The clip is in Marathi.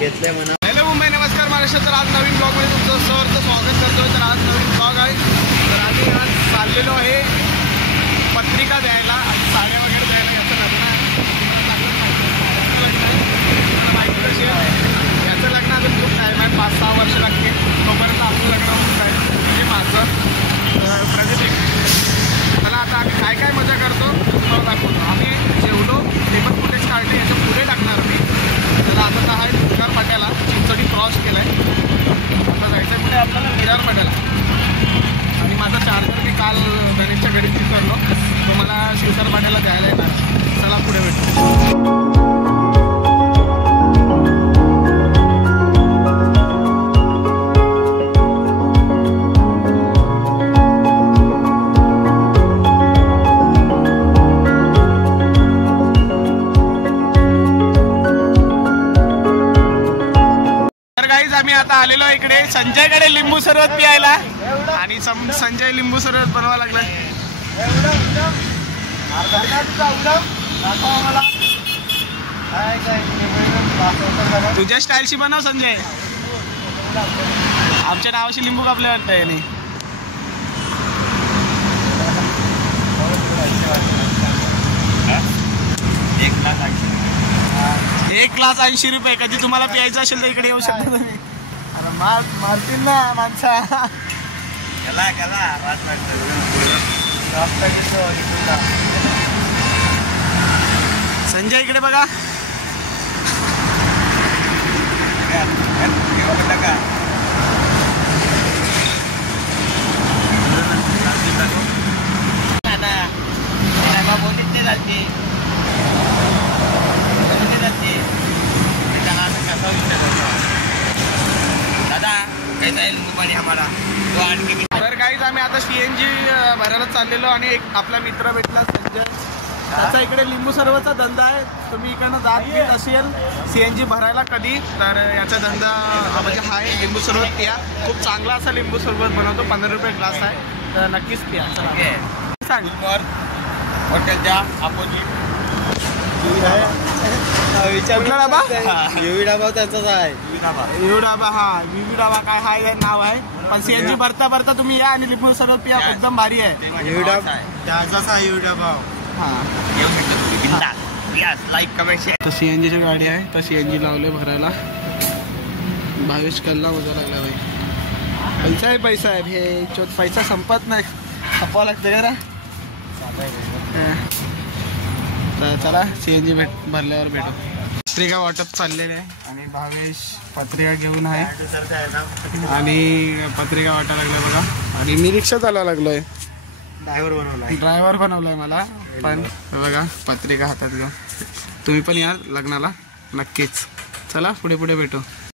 घेतले म्हणा. हॅलो मुंबई, नमस्कार महाराष्ट्र. तर आज नवीन ब्लॉगमध्ये तुमचं सहर्ष स्वागत करतोय. तर आज नवीन ब्लॉग आहे. तर आम्ही आज चाललेलो आहे पत्रिका द्यायला आणि साड्या वगैरे द्यायला. याचं लग्न माहिती कशी आहे, याचं लग्न अजून खूप टाईम आहे, 5-6 वर्ष लागते. तोपर्यंत आपलं लग्न होऊन जाईल. म्हणजे माझं प्रगती. मला आता आम्ही काय काय मजा करतो तुम्हाला दाखवतो. आम्ही जेवलो, टेबल फुटेज काढले, याच्या पुढे टाकणार मी. तर आता आहे विरार पाट्याला, चिंचोली क्रॉस केला आहे. आता जायचं आहे पुढे आपल्याला विरार पाट्याला. आणि माझा चार्जर मी काल गणेशच्या घरी विसरलो, तो मला शिवसर पाट्याला द्यायला येणार. चला पुढे भेटतो. आम्ही आता आलेलो इकडे संजयकडे लिंबू सरबत पियायला. आणि संजय लिंबू सरबत बनवा लागलाय. तुझ्या स्टाईलशी बनव संजय. आमच्या नावाशी लिंबू कापले वाटतंय. नाही 1,80,000 रुपये. कधी तुम्हाला प्यायचं असेल तर इकडे येऊ शकता तुम्ही. अरे मारतील ना माणसा. संजय इकडे बघा. तर काहीच आम्ही आता CNG भरायला चाललेलो आणि एक आपला मित्र भेटला संजय. त्याचा इकडे लिंबू सरबतचा धंदा आहे. तुम्ही इकडनं जात घेत असेल CNG भरायला कधी, तर याचा धंदा म्हणजे हा आहे लिंबू सरबत पिया. खूप चांगला असा लिंबू सरबत बनवतो. 15 रुपये ग्लास आहे, तर नक्कीच पिया. सांग हॉटेलच्या अपोजिट डाबा. युवी डाबा त्याचाच आहे. युवी डाबा. हा युवी डाबा काय हाय नाव आहे. पण CNG भरता भरता तुम्ही या आणि लिंबू सरबत पिया. एकदम भारी आहे. युवी डाबा त्याचाच आहे. युवी डाबा तर CNGची गाडी आहे. तर CNG लावले भरायला. भावेश कल्ला मजा लागला भाई. पैसा आहे पैसा आहे. हे पैसा संपत नाही, संपावं लागतं जरा. तर चला CNG भरल्यावर भेटू. पत्रिका वाटप चाललेले आहे आणि भावेश पत्रिका घेऊन आहे आणि पत्रिका वाटायला लागलाय बघा. आणि मी रिक्षा चालवायला लागलोय. ड्रायव्हर बनवलाय मला. पण बघा पत्रिका हातात घेऊन. तुम्ही पण या लग्नाला नक्कीच. चला पुढे पुढे भेटू.